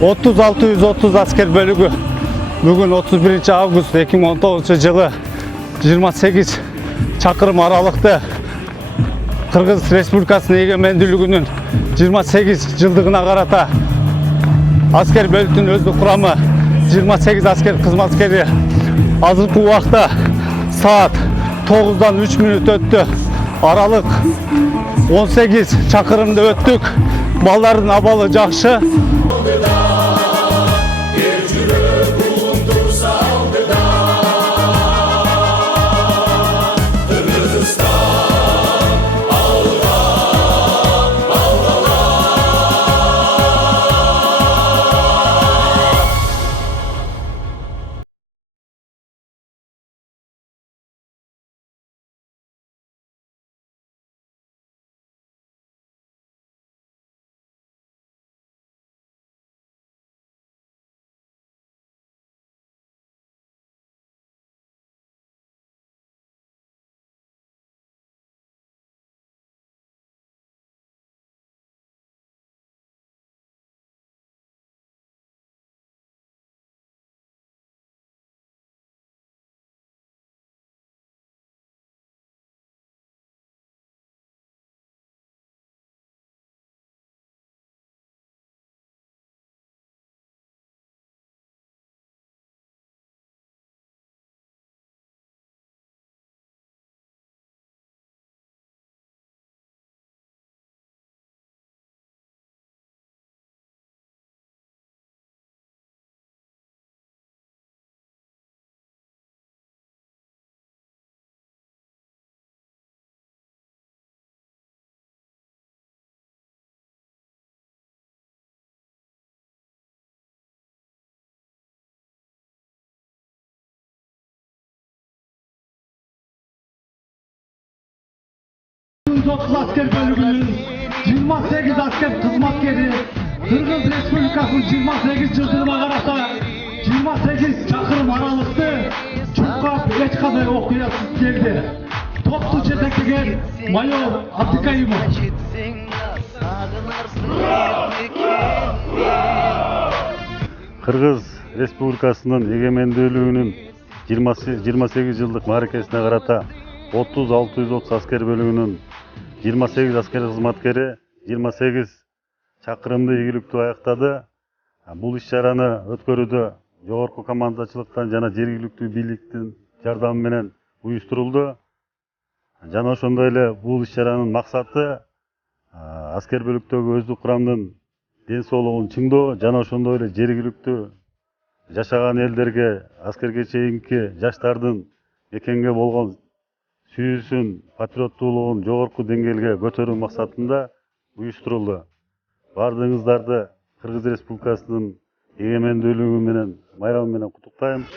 30-630 asker bölügü bugün 31 avgust 2019 жылы 28 чакырым аралыкта Кыргыз Республикасынын эгемендүүлүгүнүн 28 жылдыгына карата аскер бөлүктүн өздүк курамы 28 аскер кызматкери азыркы убакта саат 9-дан 3 мүнөт өттү. Аралык 18 чакырымды өттүк. Балдардын абалы жакшы. Asker bölüğünün 28 asker kızmatkeri Kırgız Respublikasının 28 yıldırıma karata 28 çakırım aralıkta çok geç kadar okuyasız geldi. Toplu çetekligen Mayor Abdikayımov. Kırgız Respublikasının egemendүүлүгүнүн 28 жылдык мааракесине карата 30-630 аскер бөлүгүнүн 28 аскер кызматкери 28 чакырымды ийгиликтүү аяктады. Бул иш-чараны өткөрүүдө жогорку командачылыктан жана жергиликтүү бийликтин жардамы менен уюштурулду. Жана ошондой эле бул иш-чаранын максаты аскер бөлүктөгү өздүк курамдын ден соолугун чыңдоо жана ошондой эле жергиликтүү жашаган элдерге аскерге чейинки жаштардын мекенге болгон сүйүүсүн, патриоттуулугун жогорку деңгээлге көтөрүү максатында уюштурулду. Бардыгыңыздарды Кыргыз Республикасынын эгемендүүлүгү менен, майрамы менен куттуктайм.